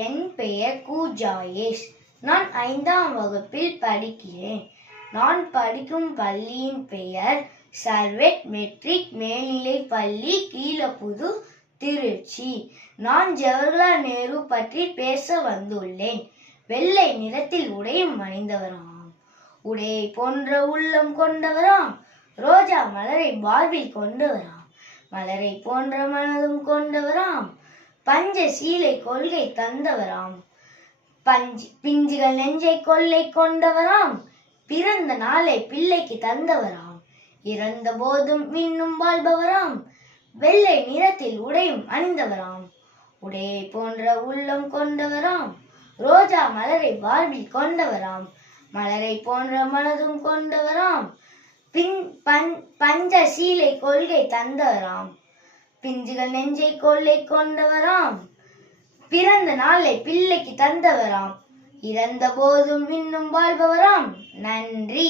என் பெயர் கு. ஜாயேஷ். நான் 5ஆம் வகுப்பில் படிக்கிறேன். நான் படிக்கும் பள்ளியின் பெயர் சர்வேட் மெட்ரிக் மேல்நிலைப் பள்ளி, கீழப்புதூர், திருச்சி. நான் ஜவஹர்லால் நேரு பற்றி பேச வந்துள்ளேன். வெள்ளை நிறத்தில் உடையும் அணிந்தவராம், உடையை போன்ற உள்ளம் கொண்டவராம், ரோஜா மலரை மார்பில் கொண்டவராம், மலரை போன்ற மனதும் கொண்டவராம், பஞ்ச சீலை கொள்கை தந்தவராம், பிஞ்சுகள் நெஞ்சை கொள்ளை கொண்டவராம், பிறந்த நாளை பிள்ளைக்கு தந்தவராம், இறந்த போதும் இன்னும் வாழ்பவராம், வெள்ளை நிறத்தில் உடையும் அணிந்தவராம், உடையை போன்ற உள்ளம் கொண்டவராம், ரோஜா மலரை மார்பில் கொண்டவராம், மலரை போன்ற மனதும் கொண்டவராம், பஞ்ச சீலை கொள்கை தந்தவராம், பிஞ்சுகள் நெஞ்சை கொள்ளை கொண்டவராம், பிறந்த நாளை பிள்ளைக்கு தந்தவராம், இறந்த போதும் இன்னும் வாழ்பவராம். நன்றி.